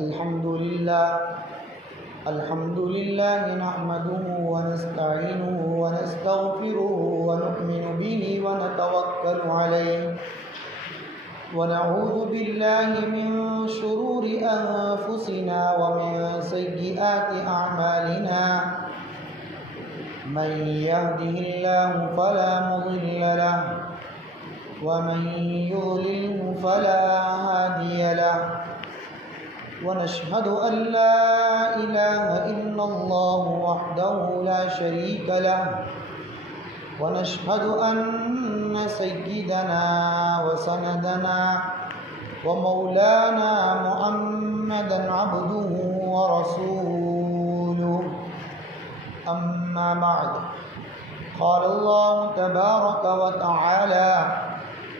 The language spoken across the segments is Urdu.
الحمد لله نحمده ونستعينه ونستغفره ونؤمن به ونتوكل عليه ونعوذ بالله من شرور أنفسنا ومن سيئات أعمالنا من يهده الله فلا مضل له ومن يضلله فلا هادي له ونشهد أن لا إله إلا الله وحده لا شريك له ونشهد أن سيدنا وسندنا ومولانا محمدا عبده ورسوله أما بعد قال الله تبارك وتعالى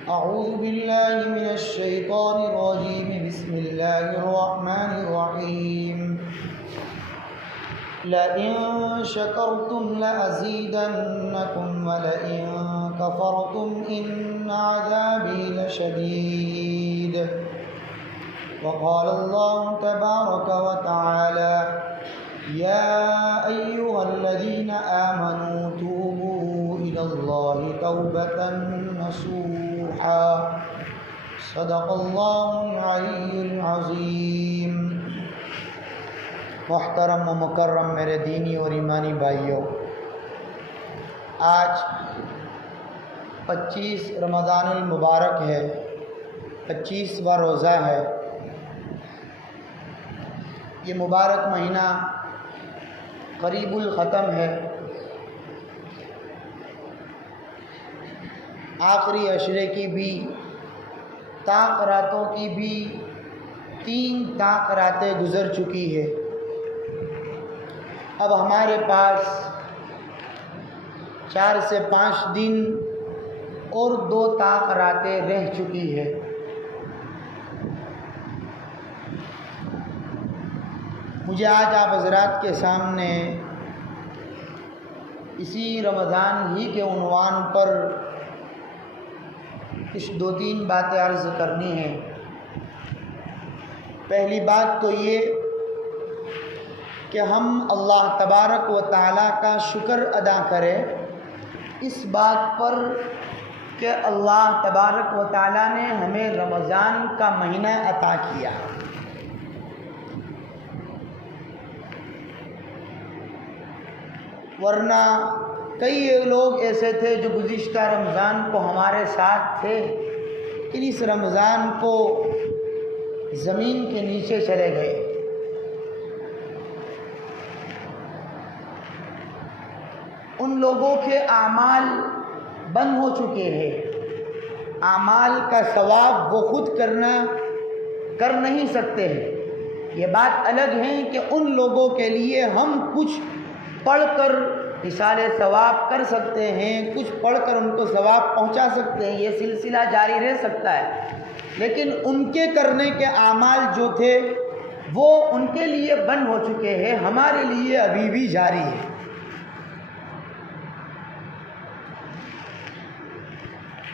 أعوذ بالله من الشيطان الرجيم بسم الله الرحمن الرحيم لئن شكرتم لأزيدنكم ولئن كفرتم إن عذابي لشديد وقال الله تبارك وتعالى يا أيها الذين آمنوا توبوا إلى الله توبة نصوحا صدق الله العلي العظيم۔ محترم و مکرم میرے دینی اور ایمانی بھائیوں، آج 25 رمضان المبارک ہے، 25واں روزہ ہے۔ یہ مبارک مہینہ قریب الختم ہے، آخری عشرے کی بھی طاق راتوں کی بھی 3 طاق راتیں گزر چکی ہے۔ اب ہمارے پاس 4 سے 5 دن اور 2 طاق راتیں رہ چکی ہے۔ مجھے آج آپ حضرات کے سامنے اسی رمضان ہی کے عنوان پر کچھ 2-3 باتیں عرض کرنی ہیں۔ پہلی بات تو یہ کہ ہم اللہ تبارک و تعالیٰ کا شکر ادا کریں اس بات پر کہ اللہ تبارک و تعالیٰ نے ہمیں رمضان کا مہینہ عطا کیا۔ ورنہ کئی لوگ ایسے تھے جو گزشتہ رمضان کو ہمارے ساتھ تھے، لیکن اس رمضان کو زمین کے نیچے چلے گئے۔ ان لوگوں کے اعمال بند ہو چکے ہیں، اعمال کا ثواب وہ خود کر نہیں سکتے ہیں۔ یہ بات الگ ہے کہ ان لوگوں کے لیے ہم کچھ پڑھ کر ایصال ثواب کر سکتے ہیں، کچھ پڑھ کر ان کو ثواب پہنچا سکتے ہیں، یہ سلسلہ جاری رہ سکتا ہے، لیکن ان کے کرنے کے اعمال جو تھے وہ ان کے لیے بند ہو چکے ہیں، ہمارے لیے ابھی بھی جاری ہے۔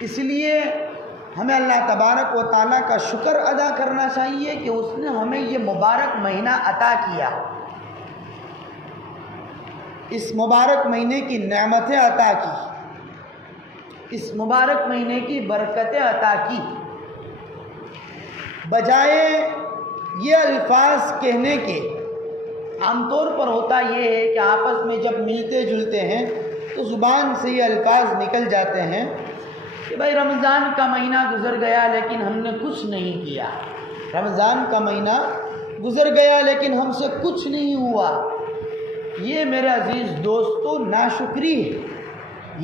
اس لیے ہمیں اللہ تبارک و تعالیٰ کا شکر ادا کرنا چاہیے کہ اس نے ہمیں یہ مبارک مہینہ عطا کیا، اس مبارک مہینے کی نعمتیں عطا کی، اس مبارک مہینے کی برکتیں عطا کی۔ بجائے یہ الفاظ کہنے کے، عام طور پر ہوتا یہ ہے کہ آپس میں جب ملتے جلتے ہیں تو زبان سے یہ الفاظ نکل جاتے ہیں کہ بھائی رمضان کا مہینہ گزر گیا لیکن ہم نے کچھ نہیں کیا، رمضان کا مہینہ گزر گیا لیکن ہم سے کچھ نہیں ہوا۔ یہ میرے عزیز دوستو ناشکری ہے،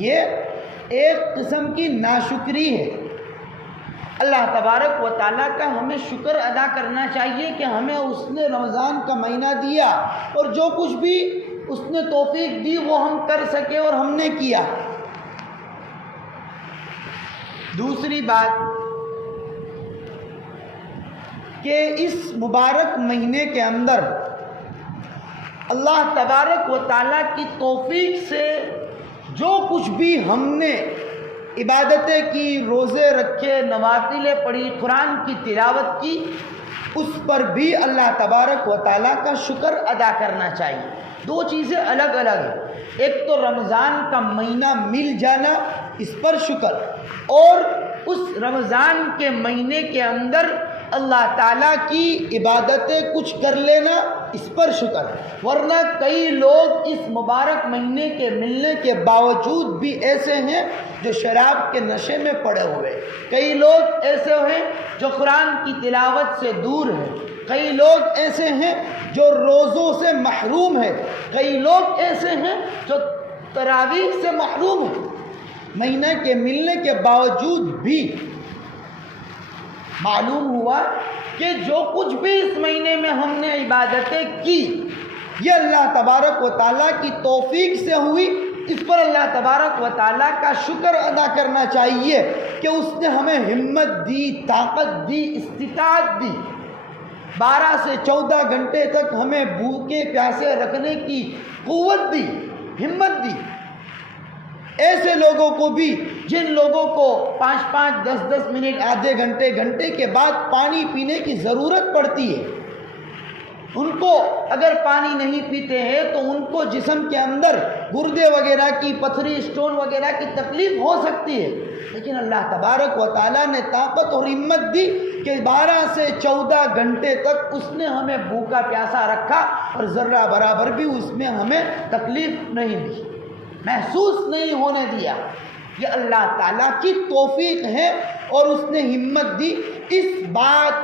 یہ ایک قسم کی ناشکری ہے۔ اللہ تبارک و تعالیٰ کا ہمیں شکر ادا کرنا چاہیے کہ ہمیں اس نے رمضان کا مہینہ دیا اور جو کچھ بھی اس نے توفیق دی وہ ہم کر سکے اور ہم نے کیا۔ دوسری بات کہ اس مبارک مہینے کے اندر اللہ تبارک و تعالیٰ کی توفیق سے جو کچھ بھی ہم نے عبادتیں کی، روزے رکھے، نوافلیں پڑھی، قرآن کی تلاوت کی، اس پر بھی اللہ تبارک و تعالیٰ کا شکر ادا کرنا چاہیے۔ دو چیزیں الگ الگ ہیں، ایک تو رمضان کا مہینہ مل جانا، اس پر شکر، اور اس رمضان کے مہینے کے اندر اللہ تعالیٰ کی عبادتیں کچھ کر لینا، اس پر شکر۔ ورنہ کئی لوگ اس مبارک مہینے کے ملنے کے باوجود بھی ایسے ہیں جو شراب کے نشے میں پڑے ہوئے، کئی لوگ ایسے ہیں جو قرآن کی تلاوت سے دور ہیں، کئی لوگ ایسے ہیں جو روزوں سے محروم ہیں، کئی لوگ ایسے ہیں جو تراویح سے محروم ہیں۔ مہینہ کے ملنے کے باوجود بھی معلوم ہوا کہ جو کچھ بھی اس مہینے میں ہم نے عبادتیں کی، یہ اللہ تبارک و تعالیٰ کی توفیق سے ہوئی۔ اس پر اللہ تبارک و تعالیٰ کا شکر ادا کرنا چاہیے کہ اس نے ہمیں ہمت دی، طاقت دی، استطاعت دی، 12 سے 14 گھنٹے تک ہمیں بھوکے پیاسے رکھنے کی قوت دی، ہمت دی۔ ایسے لوگوں کو بھی جن لوگوں کو 5-5 10-10 منٹ، آدھے گھنٹے کے بعد پانی پینے کی ضرورت پڑتی ہے، ان کو اگر پانی نہیں پیتے ہیں تو ان کو جسم کے اندر گردے وغیرہ کی پتھری، اسٹون وغیرہ کی تکلیف ہو سکتی ہے، لیکن اللہ تبارک و تعالیٰ نے طاقت اور ہمت دی کہ 12 سے 14 گھنٹے تک اس نے ہمیں بھوکا پیاسا رکھا اور ذرہ برابر بھی اس میں ہمیں تکلیف نہیں دی، محسوس نہیں ہونے دیا۔ یہ اللہ تعالیٰ کی توفیق ہے اور اس نے ہمت دی۔ اس بات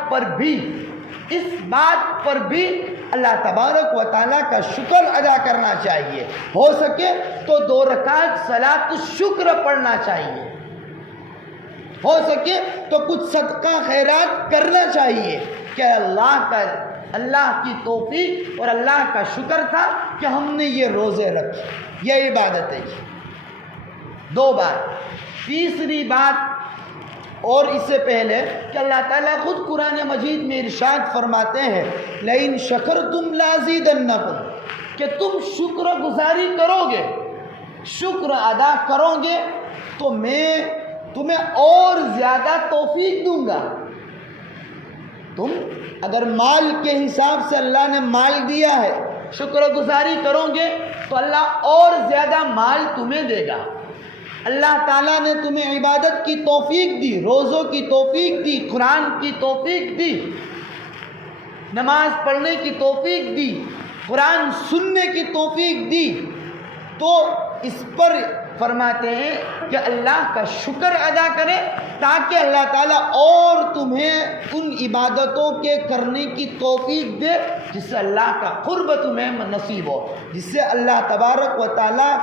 پر بھی اللہ تبارک و تعالیٰ کا شکر ادا کرنا چاہیے۔ ہو سکے تو 2 رکعت صلاۃ الشکر پڑھنا چاہیے، ہو سکے تو کچھ صدقہ خیرات کرنا چاہیے کہ اللہ کی توفیق اور اللہ کا شکر تھا کہ ہم نے یہ روزے رکھے، یہ عبادتیں کی۔ 2 بات۔ تیسری بات، اور اس سے پہلے کہ اللہ تعالیٰ خود قرآن مجید میں ارشاد فرماتے ہیں لَإِن شَكَرْتُمْ لَأَزِيدَنَّكُمْ، کہ تم شکر گزاری کرو گے، شکر ادا کرو گے تو میں تمہیں اور زیادہ توفیق دوں گا۔ تم اگر مال کے حساب سے اللہ نے مال دیا ہے، شکر گزاری کرو گے تو اللہ اور زیادہ مال تمہیں دے گا۔ اللہ تعالیٰ نے تمہیں عبادت کی توفیق دی، روزوں کی توفیق دی، قرآن کی توفیق دی، نماز پڑھنے کی توفیق دی، قرآن سننے کی توفیق دی، تو اس پر فرماتے ہیں کہ اللہ کا شکر ادا کرے تاکہ اللہ تعالیٰ اور تمہیں ان عبادتوں کے کرنے کی توفیق دے جس سے اللہ کا قرب تمہیں نصیب ہو، جس سے اللہ تبارک و تعالیٰ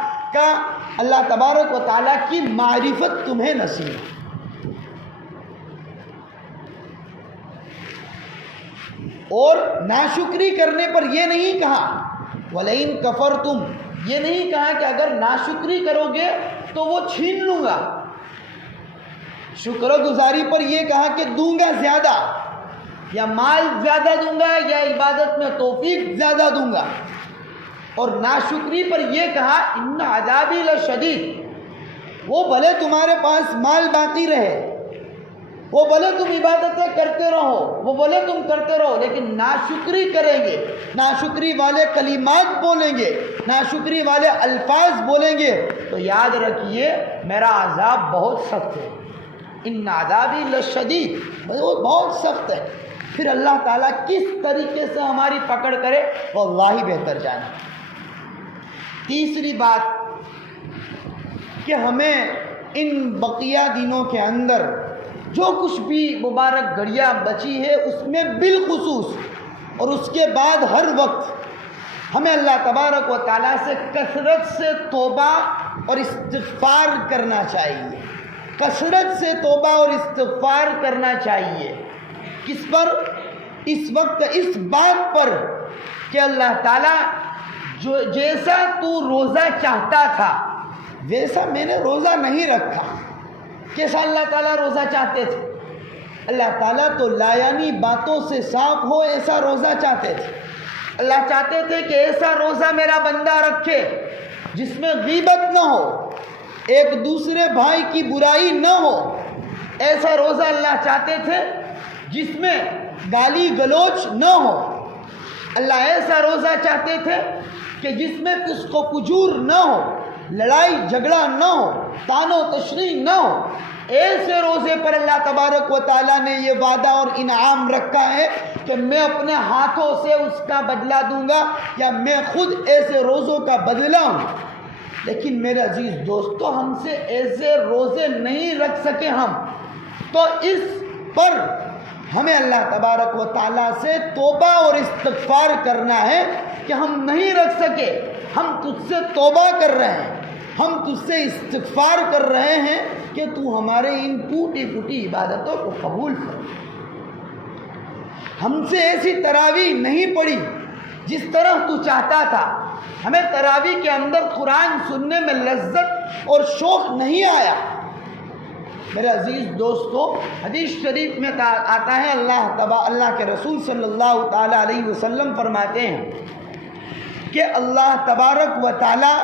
کی معرفت تمہیں نصیب ہو۔ اور ناشکری کرنے پر یہ نہیں کہا وَلَئِن كَفَرْتُمْ، یہ نہیں کہا کہ اگر ناشکری کرو گے تو وہ چھین لوں گا۔ شکر گزاری پر یہ کہا کہ دوں گا زیادہ، یا مال زیادہ دوں گا، یا عبادت میں توفیق زیادہ دوں گا۔ اور ناشکری پر یہ کہا ان عذابی لشدید، وہ بھلے تمہارے پاس مال باقی رہے، وہ بھلے تم عبادتیں کرتے رہو، وہ بھلے تم کرتے رہو، لیکن ناشکری کریں گے، ناشکری والے کلمات بولیں گے، ناشکری والے الفاظ بولیں گے تو یاد رکھیے میرا عذاب بہت سخت ہے، ان عذابی لشدید، وہ بہت سخت ہے۔ پھر اللہ تعالیٰ کس طریقے سے ہماری پکڑ کرے وہ اللہ ہی بہتر جانے۔ تیسری بات کہ ہمیں ان بقیہ دنوں کے اندر جو کچھ بھی مبارک گھڑیاں بچی ہے اس میں بالخصوص اور اس کے بعد ہر وقت ہمیں اللہ تبارک و تعالیٰ سے کثرت سے توبہ اور استغفار کرنا چاہیے، کثرت سے توبہ اور استغفار کرنا چاہیے۔ کس پر؟ اس وقت اس بات پر کہ اللہ تعالیٰ جیسا تو روزہ چاہتا تھا ویسا میں نے روزہ نہیں رکھا۔ کیسا اللہ تعالیٰ روزہ چاہتے تھے؟ اللہ تعالیٰ تو لایانی باتوں سے صاف ہو ایسا روزہ چاہتے تھے۔ اللہ چاہتے تھے کہ ایسا روزہ میرا بندہ رکھے جس میں غیبت نہ ہو، ایک دوسرے بھائی کی برائی نہ ہو۔ ایسا روزہ اللہ چاہتے تھے جس میں گالی گلوچ نہ ہو۔ اللہ ایسا روزہ چاہتے تھے کہ جس میں فسق و فجور نہ ہو، لڑائی جھگڑا نہ ہو، طعن و تشنیع نہ ہو۔ ایسے روزے پر اللہ تبارک و تعالیٰ نے یہ وعدہ اور انعام رکھا ہے کہ میں اپنے ہاتھوں سے اس کا بدلہ دوں گا، یا میں خود ایسے روزوں کا بدلہ ہوں۔ لیکن میرے عزیز دوستو، ہم سے ایسے روزے نہیں رکھ سکے ہم، تو اس پر ہمیں اللہ تبارک و تعالیٰ سے توبہ اور استغفار کرنا ہے کہ ہم نہیں رکھ سکے، ہم تجھ سے توبہ کر رہے ہیں، ہم تجھ سے استغفار کر رہے ہیں کہ تو ہمارے ان ٹوٹی پھوٹی عبادتوں کو قبول کر۔ ہم سے ایسی تراویح نہیں پڑی جس طرح تو چاہتا تھا، ہمیں تراویح کے اندر قرآن سننے میں لذت اور شوق نہیں آیا۔ میرے عزیز دوستو، حدیث شریف میں آتا ہے، اللہ کے رسول صلی اللہ تعالیٰ علیہ وسلم فرماتے ہیں کہ اللہ تبارک و تعالیٰ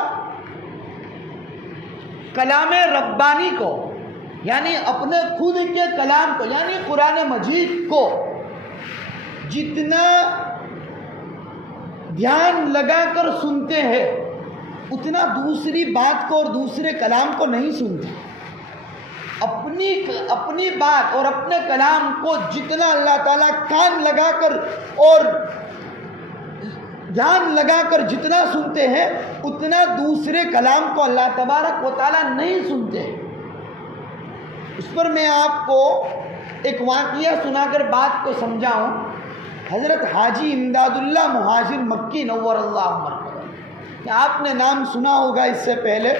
کلام ربانی کو، یعنی اپنے خود کے کلام کو، یعنی قرآن مجید کو جتنا دھیان لگا کر سنتے ہیں، اتنا دوسری بات کو اور دوسرے کلام کو نہیں سنتے۔ اپنی بات اور اپنے کلام کو جتنا اللہ تعالیٰ کان لگا کر اور دھیان لگا کر جتنا سنتے ہیں، اتنا دوسرے کلام کو اللہ تبارک و تعالیٰ نہیں سنتے۔ اس پر میں آپ کو ایک واقعہ سنا کر بات کو سمجھاؤں۔ حضرت حاجی امداد اللہ مہاجر مکی نور اللہ مرکزہ، کہ آپ نے نام سنا ہوگا اس سے پہلے،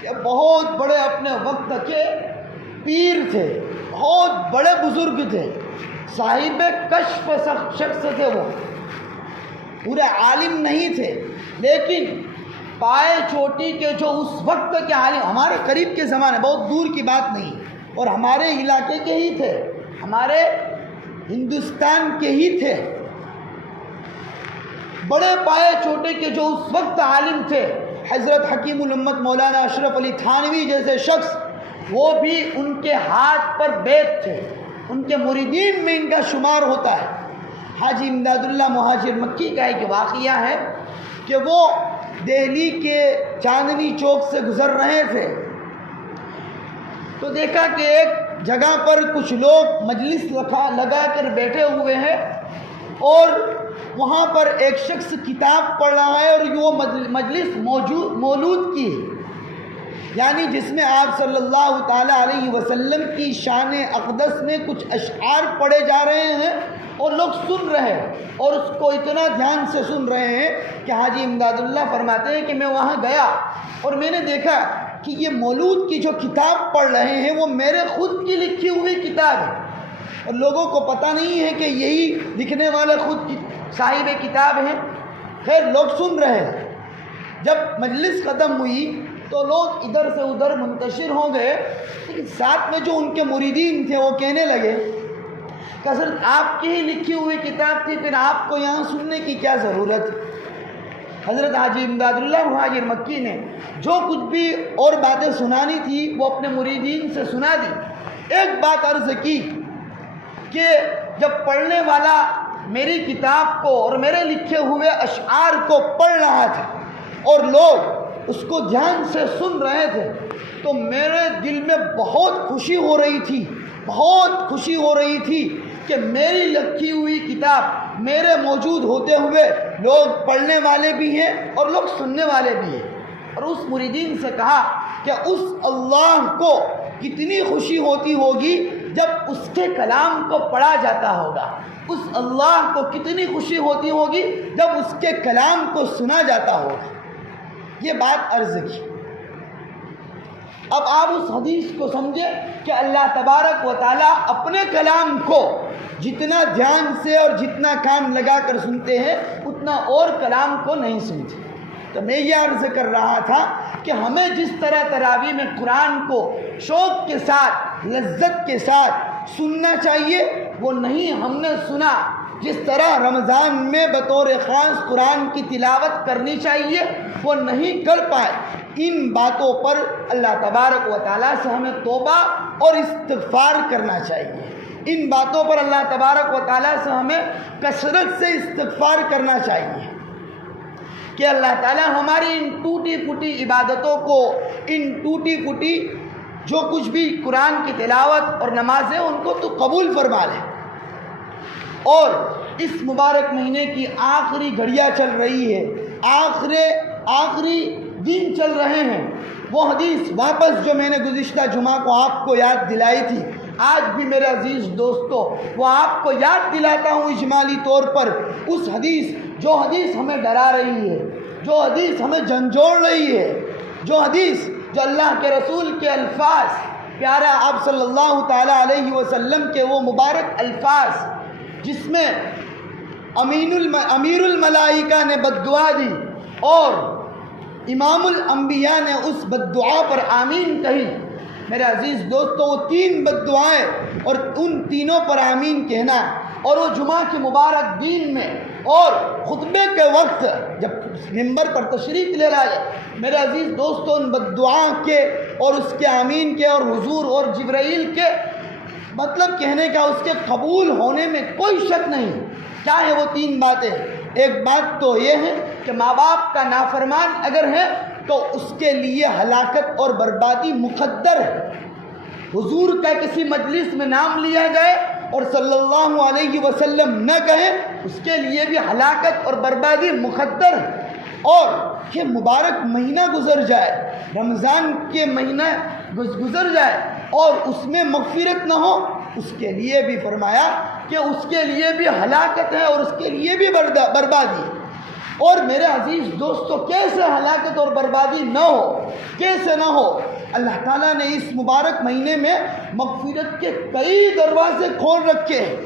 کہ بہت بڑے اپنے وقت کے پیر تھے، بہت بڑے بزرگ تھے، صاحب کشف شخص تھے، وہ پورے عالم نہیں تھے، لیکن پائے چوٹی کے جو اس وقت کے عالم، ہمارے قریب کے زمانے، بہت دور کی بات نہیں، اور ہمارے علاقے کے ہی تھے، ہمارے ہندوستان کے ہی تھے، بڑے پائے چوٹے کے جو اس وقت عالم تھے، حضرت حکیم الامت مولانا اشرف علی تھانوی جیسے شخص، وہ بھی ان کے ہاتھ پر بیت تھے، ان کے مریدین میں ان کا شمار ہوتا ہے۔ حاجی امداد اللہ مہاجر مکی کا ایک واقعہ ہے کہ وہ دہلی کے چاندنی چوک سے گزر رہے تھے، تو دیکھا کہ ایک جگہ پر کچھ لوگ مجلس لگا کر بیٹھے ہوئے ہیں، اور وہاں پر ایک شخص کتاب پڑھ رہا ہے، اور وہ مجلس مولود کی ہے، یعنی جس میں آپ صلی اللہ تعالیٰ علیہ وسلم کی شان اقدس میں کچھ اشعار پڑھے جا رہے ہیں، اور لوگ سن رہے ہیں، اور اس کو اتنا دھیان سے سن رہے ہیں کہ حاجی امداد اللہ فرماتے ہیں کہ میں وہاں گیا اور میں نے دیکھا کہ یہ مولود کی جو کتاب پڑھ رہے ہیں وہ میرے خود کی لکھی ہوئی کتاب ہے، اور لوگوں کو پتہ نہیں ہے کہ یہی لکھنے والے خود صاحب کتاب ہیں۔ خیر، لوگ سن رہے ہیں۔ جب مجلس ختم ہوئی تو لوگ ادھر سے ادھر منتشر ہو گئے، لیکن ساتھ میں جو ان کے مریدین تھے وہ کہنے لگے کہ حضرت آپ کی ہی لکھی ہوئی کتاب تھی، پھر آپ کو یہاں سننے کی کیا ضرورت؟ حضرت حاجی امداد اللہ مہاجر مکی نے جو کچھ بھی اور باتیں سنانی تھی وہ اپنے مریدین سے سنا دی۔ ایک بات عرض کی کہ جب پڑھنے والا میری کتاب کو اور میرے لکھے ہوئے اشعار کو پڑھ رہا تھا اور لوگ اس کو دھیان سے سن رہے تھے، تو میرے دل میں بہت خوشی ہو رہی تھی، بہت خوشی ہو رہی تھی کہ میری لکھی ہوئی کتاب میرے موجود ہوتے ہوئے لوگ پڑھنے والے بھی ہیں اور لوگ سننے والے بھی ہیں۔ اور اس مریدین سے کہا کہ اس اللہ کو کتنی خوشی ہوتی ہوگی جب اس کے کلام کو پڑھا جاتا ہوگا، اس اللہ کو کتنی خوشی ہوتی ہوگی جب اس کے کلام کو سنا جاتا ہوگا۔ یہ بات عرض کی۔ اب آپ اس حدیث کو سمجھے کہ اللہ تبارک و تعالیٰ اپنے کلام کو جتنا دھیان سے اور جتنا کام لگا کر سنتے ہیں، اتنا اور کلام کو نہیں سنتے۔ تو میں یہ عرض کر رہا تھا کہ ہمیں جس طرح تراویح میں قرآن کو شوق کے ساتھ، لذت کے ساتھ سننا چاہیے، وہ نہیں ہم نے سنا۔ جس طرح رمضان میں بطور خاص قرآن کی تلاوت کرنی چاہیے، وہ نہیں کر پائے۔ ان باتوں پر اللہ تبارک و تعالیٰ سے ہمیں توبہ اور استغفار کرنا چاہیے۔ ان باتوں پر اللہ تبارک و تعالیٰ سے ہمیں کثرت سے استغفار کرنا چاہیے کہ اللہ تعالیٰ ہماری ان ٹوٹی پھوٹی عبادتوں کو، ان ٹوٹی پھوٹی جو کچھ بھی قرآن کی تلاوت اور نمازیں ان کو تو قبول فرما لے۔ اور اس مبارک مہینے کی آخری گھڑیاں چل رہی ہے، آخری دن چل رہے ہیں۔ وہ حدیث واپس جو میں نے گزشتہ جمعہ کو آپ کو یاد دلائی تھی، آج بھی میرے عزیز دوستو وہ آپ کو یاد دلاتا ہوں اجمالی طور پر۔ اس حدیث جو حدیث ہمیں ڈرا رہی ہے، جو حدیث ہمیں جھنجھوڑ رہی ہے، جو حدیث جو اللہ کے رسول کے الفاظ، پیارا آپ صلی اللہ تعالیٰ علیہ وسلم کے وہ مبارک الفاظ جس میں امیر الملائکہ نے بد دعا دی اور امام الانبیاء نے اس بد دعا پر آمین کہی۔ میرے عزیز دوستو وہ تین بد دعائیں اور ان تینوں پر آمین کہنا، اور وہ جمعہ کے مبارک دین میں اور خطبے کے وقت جب منبر پر تشریف لے رہا ہے، میرے عزیز دوستو ان بد دعا کے اور اس کے آمین کے اور حضور اور جبرائیل کے مطلب کہنے کا، اس کے قبول ہونے میں کوئی شک نہیں۔ کیا ہے وہ تین باتیں؟ ایک بات تو یہ ہے کہ ماں باپ کا نافرمان اگر ہے تو اس کے لیے ہلاکت اور بربادی مقدر ہے۔ حضور کا کسی مجلس میں نام لیا جائے اور صلی اللہ علیہ وسلم نہ کہیں، اس کے لیے بھی ہلاکت اور بربادی مقدر ہے۔ اور یہ مبارک مہینہ گزر جائے، رمضان کے مہینہ گزر جائے اور اس میں مغفرت نہ ہو، اس کے لیے بھی فرمایا کہ اس کے لیے بھی ہلاکت ہے اور اس کے لیے بھی بربادی۔ اور میرے عزیز دوستو کیسے ہلاکت اور بربادی نہ ہو، کیسے نہ ہو؟ اللہ تعالیٰ نے اس مبارک مہینے میں مغفرت کے کئی دروازے کھول رکھے ہیں،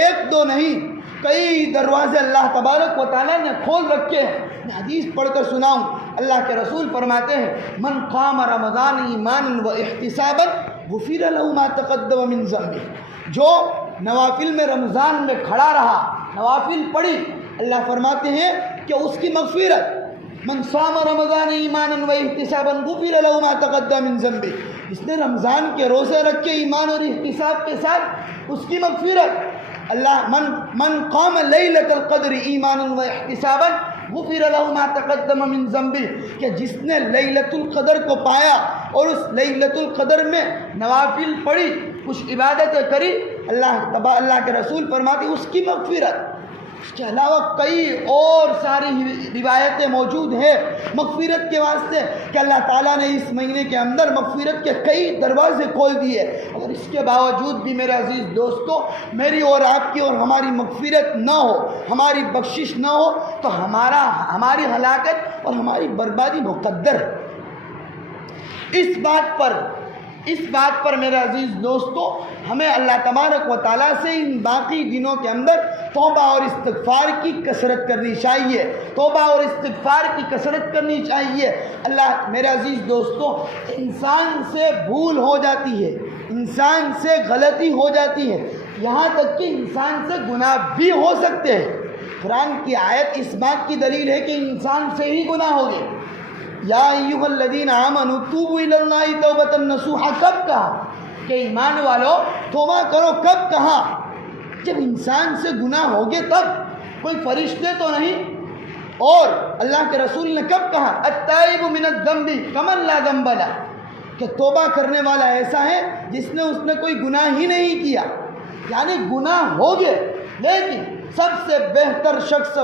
ایک دو نہیں، کئی دروازے اللہ تبارک و تعالیٰ نے کھول رکھے ہیں۔ میں حدیث پڑھ کر سناؤں، اللہ کے رسول فرماتے ہیں من قام رمضان ایمانا و احتسابا غفر له ما تقدم من ذنبه، جو نوافل میں رمضان میں کھڑا رہا، نوافل پڑھی، اللہ فرماتے ہیں کہ اس کی مغفرت، من صام رمضان ایمانا و احتسابا غفر له ما تقدم من ذنبه، جس نے رمضان کے روزے رکھے ایمان اور احتساب کے ساتھ، اس کی مغفرت۔ اللہ من قام لیلۃ القدر ایمانا و احتسابا غفر له ما تقدم من ذنبه، کہ جس نے لیلۃ القدر کو پایا اور اس لیلۃ القدر میں نوافل پڑھی، کچھ عبادتیں کری، اللہ کے رسول فرماتے اس کی مغفرت۔ اس کے علاوہ کئی اور ساری روایتیں موجود ہیں مغفرت کے واسطے کہ اللہ تعالیٰ نے اس مہینے کے اندر مغفرت کے کئی دروازے کھول دیے۔ اگر اس کے باوجود بھی میرے عزیز دوستو میری اور آپ کی اور ہماری مغفرت نہ ہو، ہماری بخشش نہ ہو، تو ہماری ہلاکت اور ہماری بربادی مقدر ہے۔ اس بات پر میرے عزیز دوستو ہمیں اللہ تبارک و تعالیٰ سے ان باقی دنوں کے اندر توبہ اور استغفار کی کثرت کرنی چاہیے، توبہ اور استغفار کی کثرت کرنی چاہیے۔ اللہ میرے عزیز دوستو انسان سے بھول ہو جاتی ہے، انسان سے غلطی ہو جاتی ہے، یہاں تک کہ انسان سے گناہ بھی ہو سکتے ہیں۔ قرآن کی آیت اس بات کی دلیل ہے کہ انسان سے ہی گناہ ہوگے۔ یا ایھا الذین آمنوا توبوا الی اللہ توبۃ نصوحا، کب کہا کہ ایمان والو توبہ کرو؟ کب کہا؟ جب انسان سے گناہ ہوگے تب، کوئی فرشتے تو نہیں۔ اور اللہ کے رسول نے کب کہا التائب من الذنب کمن لا ذنب لہ، کہ توبہ کرنے والا ایسا ہے جس نے کوئی گناہ ہی نہیں کیا۔ یعنی گناہ ہوگے لیکن سب سے بہتر شخص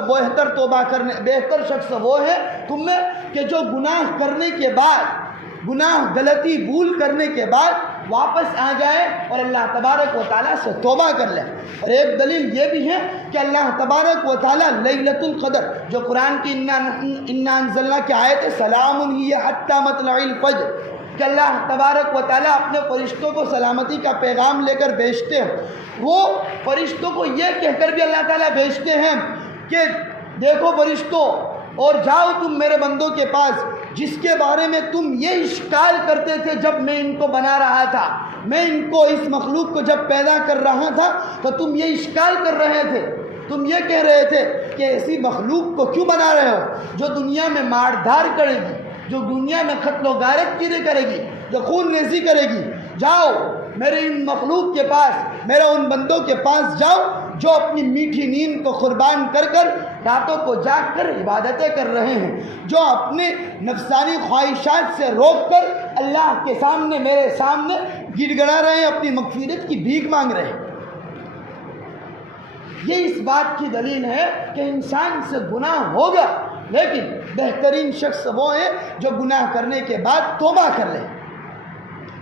وہ ہے تم میں کہ جو گناہ کرنے کے بعد، گناہ غلطی بھول کرنے کے بعد واپس آ جائے اور اللہ تبارک و تعالیٰ سے توبہ کر لے۔ اور ایک دلیل یہ بھی ہے کہ اللہ تبارک و تعالیٰ لیلۃ القدر جو قرآن کی انا انزلنا کی آیت ہے سلام ہی حتی مطلع الفجر، کہ اللہ تبارک و تعالیٰ اپنے فرشتوں کو سلامتی کا پیغام لے کر بھیجتے ہیں۔ وہ فرشتوں کو یہ کہہ کر بھی اللہ تعالیٰ بھیجتے ہیں کہ دیکھو فرشتوں، اور جاؤ تم میرے بندوں کے پاس جس کے بارے میں تم یہ اشکال کرتے تھے جب میں ان کو بنا رہا تھا، میں ان کو اس مخلوق کو جب پیدا کر رہا تھا تو تم یہ اشکال کر رہے تھے، تم یہ کہہ رہے تھے کہ ایسی مخلوق کو کیوں بنا رہے ہو جو دنیا میں مار دھار کرے گی، جو دنیا میں قتل و غارت کرے گی، جو خون ریزی کرے گی۔ جاؤ میرے ان مخلوق کے پاس، میرے ان بندوں کے پاس جاؤ جو اپنی میٹھی نیند کو قربان کر کر راتوں کو جاگ کر عبادتیں کر رہے ہیں، جو اپنے نفسانی خواہشات سے روک کر اللہ کے سامنے، میرے سامنے گڑ گڑا رہے ہیں، اپنی مغفرت کی بھیک مانگ رہے ہیں۔ یہ اس بات کی دلیل ہے کہ انسان سے گناہ ہوگا، لیکن بہترین شخص وہ ہے جو گناہ کرنے کے بعد توبہ کر لے،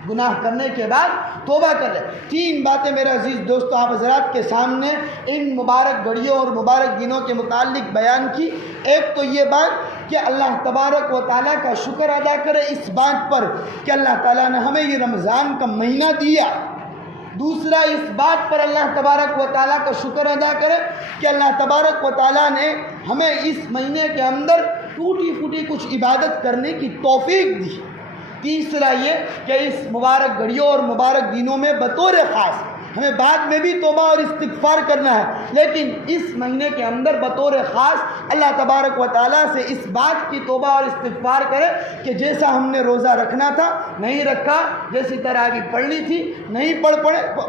گناہ کرنے کے بعد توبہ کر لے۔ تین باتیں میرے عزیز دوستو آپ حضرات کے سامنے ان مبارک گھڑیوں اور مبارک دنوں کے متعلق بیان کی۔ ایک تو یہ بات کہ اللہ تبارک و تعالیٰ کا شکر ادا کرے اس بات پر کہ اللہ تعالیٰ نے ہمیں یہ رمضان کا مہینہ دیا۔ دوسرا اس بات پر اللہ تبارک و تعالیٰ کا شکر ادا کرے کہ اللہ تبارک و تعالیٰ نے ہمیں اس مہینے کے اندر ٹوٹی پھوٹی کچھ عبادت کرنے کی توفیق دی۔ تیسرا یہ کہ اس مبارک گھڑیوں اور مبارک دنوں میں بطور خاص ہمیں بعد میں بھی توبہ اور استغفار کرنا ہے، لیکن اس مہینے کے اندر بطور خاص اللہ تبارک و تعالیٰ سے اس بات کی توبہ اور استغفار کرے کہ جیسا ہم نے روزہ رکھنا تھا نہیں رکھا، جیسی تراویح پڑھنی تھی نہیں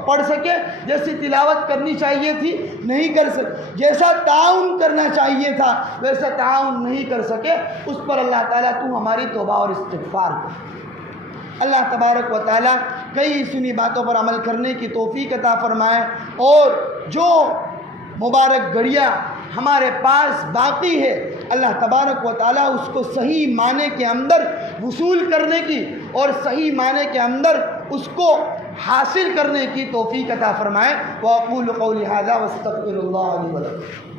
پڑھ سکے، جیسی تلاوت کرنی چاہیے تھی نہیں کر سکے، جیسا تعاون کرنا چاہیے تھا ویسا تعاون نہیں کر سکے، اس پر اللہ تعالیٰ تو ہماری توبہ اور استغفار کر۔ اللہ تبارک و تعالیٰ کئی سنی باتوں پر عمل کرنے کی توفیق عطا فرمائے، اور جو مبارک گھڑیاں ہمارے پاس باقی ہے اللہ تبارک و تعالیٰ اس کو صحیح معنی کے اندر وصول کرنے کی اور صحیح معنی کے اندر اس کو حاصل کرنے کی توفیق عطا فرمائے۔ وَأَقُولُ قَوْلِي هَذَا وَأَسْتَغْفِرُ اللَّهَ لِي وَلَكُمْ۔